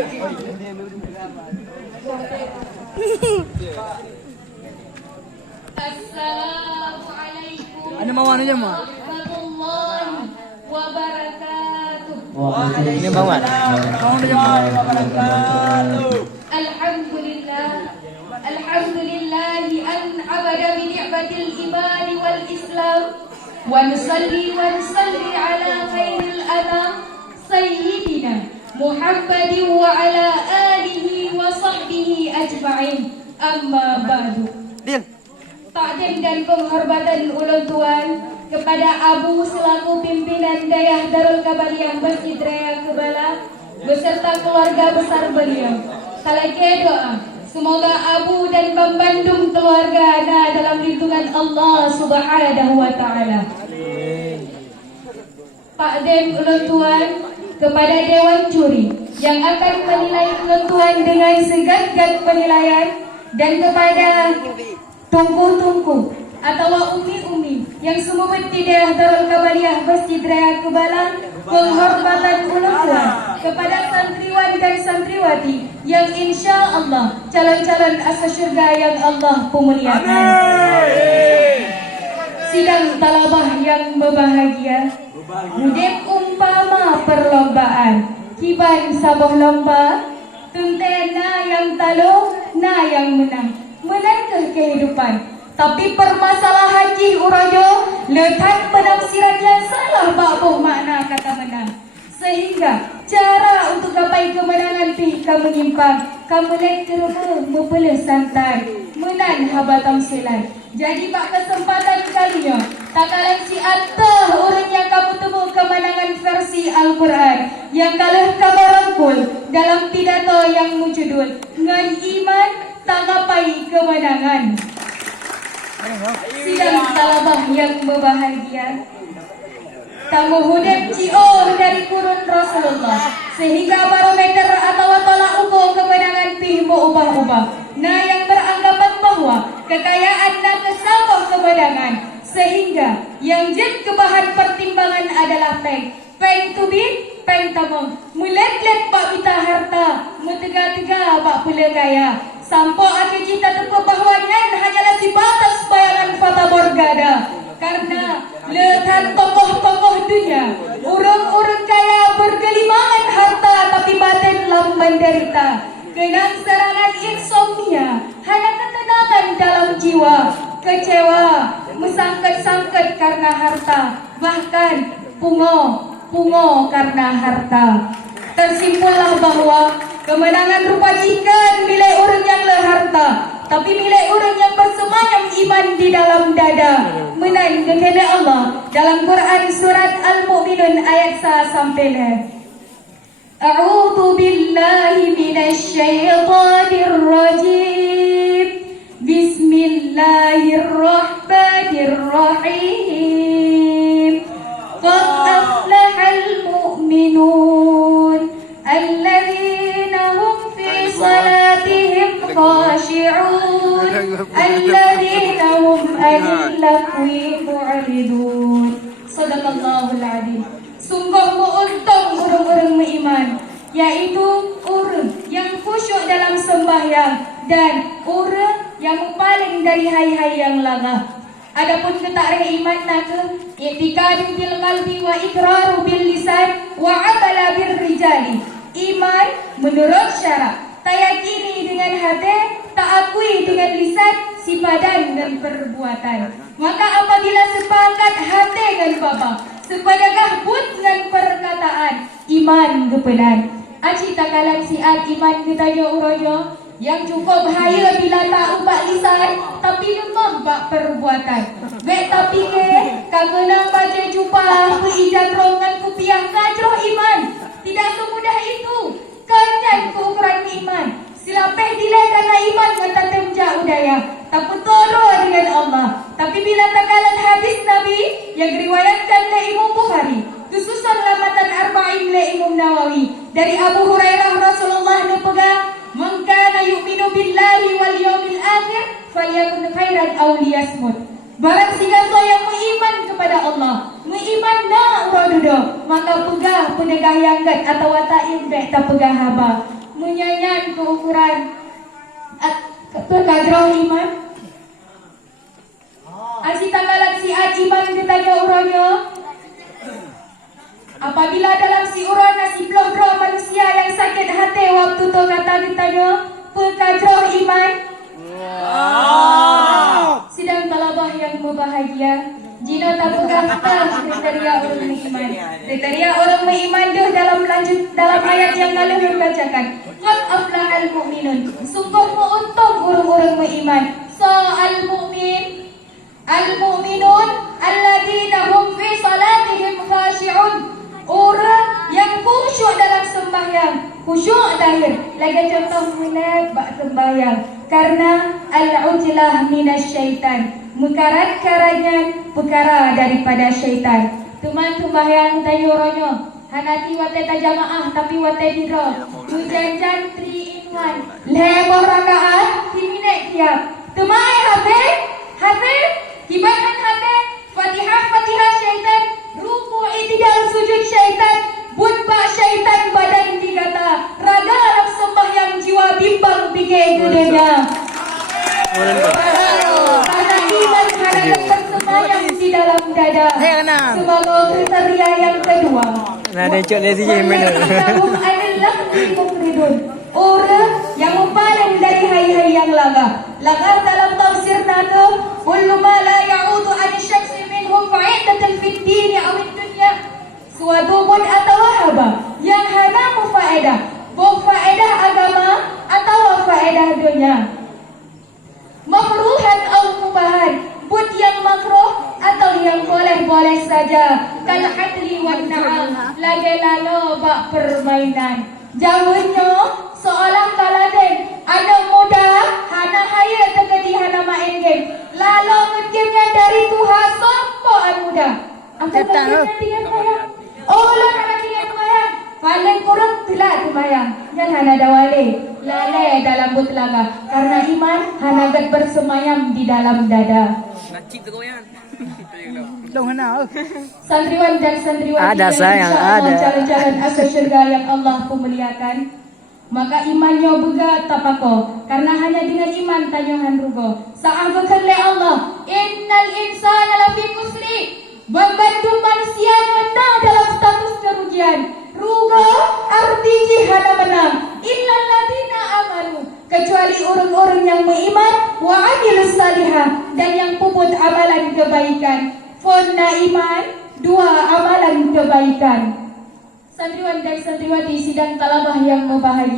Assalamualaikum Ada mawar aja mah. warahmatullahi wabarakatuh. Ini mawar. Mawar aja mah. Alhamdulillah. Alhamdulillahi an abada bi ni'matil iman wal islam. Wa nusalli ala khairil anam sayyidina Muhammadin wa ala alihi wa sahbihi ajma'in. Amma ba'du. Takdim dan penghormatan ulun tuan kepada Abu selaku pimpinan Dayah Darul Kabaliyah Masjid Raya Kebala beserta keluarga besar beliau. Salake doa semoga Abu dan pembandung keluarga ada dalam lindungan Allah Subhanahu wa taala. Takdim ulun tuan kepada Dewan Juri yang akan menilai ulun tuan dengan segat-gat penilaian, dan kepada tungku-tungku atau umi-umi yang semua di daerah Darul Kabaliyah Masjid Raya Kebala, penghormatan ulun tuan kepada santriwan dan santriwati yang insya Allah calon-calon asa syurga yang Allah pemuliakan. Sidang talabah yang berbahagia, mudip umpama perlombaan, kiban sabuh lomba, tuntena yang talu, na yang menang. Menang ke kehidupan, tapi permasalahan Cih Urojo letak penafsiran yang salah babuh makna kata menang, sehingga cara untuk gapai kemenangan pih kamu menyimpang, kamu lekterba mempeleh santai menan habatang silan. Jadi bak kesempatan kalinya tak kalah si atah orang yang kamu temu kemenangan versi Al-Quran yang kalah kamu rangkul dalam pidato yang mujudul ngan iman tak gapai kemenangan. Sidang talabah yang berbahagia, kamu hudep cio dari kurun Rasulullah, sehingga barometer atau tolak ukur kemenangan pih berubah-ubah. Nah yang beranggapan bahwa kekayaan dan kesabah kemenangan, sehingga yang jid kebahan pertimbangan adalah peng to be, peng tamong, mulet-let bak bita harta, mutega-tega bak pula gaya. Sampo akhir cita terpa bahwanyan hanyalah sibatas bayangan fata morgana. Karena letan tokoh-tokoh dunia, urang-urang kaya bergelimangan harta tapi batin lam menderita. Kenang serangan insomnia, hanya ketenangan dalam jiwa, kecewa, mesangket-sangket karena harta, bahkan pungo karena harta. Tersimpullah bahwa kemenangan rupa jikan milik orang yang leharta, tapi milik orang yang bersemayam iman di dalam dada. Menan kepada Allah dalam Quran surat Al-Mu'minun ayat 1 sampai 5. A'udzu billahi minasy syaithanir rajim. Bismillahirrahmanirrahim. Qad aflahal mu'minun alladzina hum fi salatihim khashi'un alladzina hum 'anil lagwi mu'ridun. Shadaqallahul 'adzim. Sungguh beruntung orang-orang beriman, yaitu orang yang khusyuk dalam sembahyang dan orang yang paling dari hai-hai yang lagah. Adapun ketak iman naga i'tiqadu bil qalbi wa iqraru bil lisan wa 'amala bir rijali. Iman menurut syarak, tak yakini dengan hati, tak akui dengan lisan, sipadan dan perbuatan. Maka apabila sepakat hati dengan baba, sepadagah but dengan perkataan, iman kepenan. Aci takalan siat iman ketanya urojo yang cukup bahaya bila tak ubak lisan tapi lemah bak perbuatan. Baik tapi ke kangenang baca jumpa keijan rongan kupiah kajroh iman. Tidak semudah itu. Kanyan keukuran iman. Silapeh dilai karena iman mentatem ja udaya. Tak petolo dengan Allah. Tapi bila takalan hadis Nabi yang diriwayatkan oleh Imam Bukhari, khususan lamatan arba'in oleh Imam Nawawi, dari Abu Hurairah Rasulullah pegang, "Man kana yu'minu billahi wal yawmil akhir falyakun khairan aw liyasmut." Barang siapa yang beriman kepada Allah, beriman na uradudo, maka pegah penegah yanggat atau tak imbek tak pegah haba. menyanyian keukuran kekadroh iman. Aji tanggalan si iman ditanya urannya. Apabila dalam si uran nasi blok-blok manusia yang sakit hati waktu tu kata ditanya pekadroh iman. Sidang talabah yang berbahagia, jina tak berkata kriteria orang beriman. Kriteria orang beriman tu dalam ayat yang lalu membacakan qad aflahal mu'minun. Sungguh beruntung orang-orang beriman. So al-mu'minun alladzina hum fi salatihim khashi'un. Orang yang khusyuk dalam sembahyang, khusyuk dahir. Lagi contoh mulai bak sembahyang. Karena al-ujlah minasyaitan, mukarat-karangan perkara daripada syaitan. Teman sembahyang tayuronyo, hanati wate tajamaah tapi wate dira. Hujan-jan 3 in 1. Leboh rakaat, kiminek tiap. Teman hafid, kibahan hafid, Fatihah syaitan, ruku itidal sujud syaitan, budba syaitan badan digata, raga dalam sembahyang jiwa bimbang pikir gedenya. Karena iman karena bersembahyang di dalam dada. Sebagai kriteria yang kedua. Nah, dia cok dia sini mana? Adalah mukridun. Orang yang membaling dari hai-hai yang laga. Laga dalam tafsir nado, kullu ma la ya'udu an syakhsi minhum fa'idatul fid din aw dunya. Suatu pun atau wahaba yang hana mufaedah, faedah agama atau faedah dunia. Makruhan atau mubahan, bud yang makruh atau yang boleh-boleh saja. Kal hadli wan na'am, lagi lalu bak permainan. Jamannya seolah kaladen anak muda hana haya terkedi hana main game. Lalu game-nya dari Tuhan sampai muda. Akan bergantian mayang. Oh, lah hana dia mayang. Paling kurang telah mayang. Yang hana dawale. Lale dalam butlaga. Karena iman hana gad bersemayam di dalam dada. Santriwan dan santriwati ada yang sayang, ada jalan-jalan asal syurga yang Allah pemuliakan, maka imannya bega tapako, karena hanya dengan iman tanyohan rugo. Sa'abakan le Allah, innal insana lafi kusri, membantu manusia menang dalam status kerugian. Rugo arti hana menang, illal ladina amanu, kecuali orang-orang yang beriman wa amilus salihah, dan yang puput amalan kebaikan. Fonna iman, 2 amalan kebaikan. Santriwan dan santriwati sidang talabah yang berbahagia.